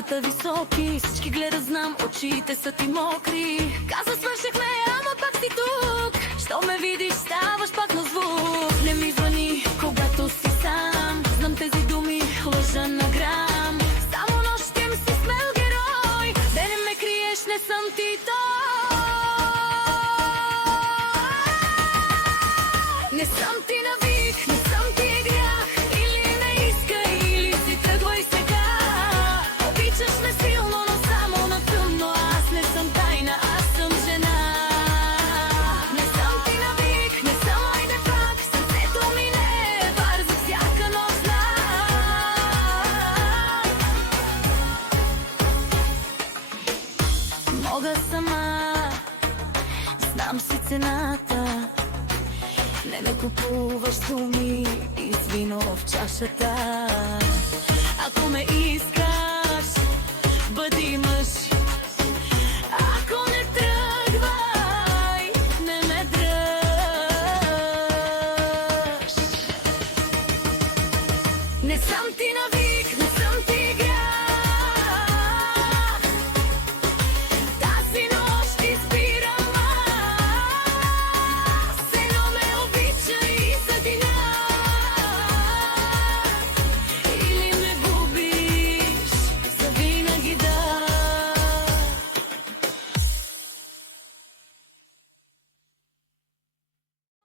Крачета високи, всички гледат, знам, очите са ти мокри. Каза свършихме, ама пак си тук. Що ме видиш, ставаш пак на звук. Не ми звъни, когато си сам. Знам тези думи, лъжа на грам. Само нощем си смел герой. Да не ме криеш, не съм ти той. Не съм ти навик, не съм ти грях. Или не иска, или си тръгвай сега. Обичаш ме силно, но само на тъмно. Аз не съм тайна, аз съм жена. Не съм ти навик, не съм айде пак. Сърцето ми не е бар за всяка нощна. Мога сама, знам си цената. Не ме купуваш думи и с вино в чашата. Ако ме искаш, бъди мъж.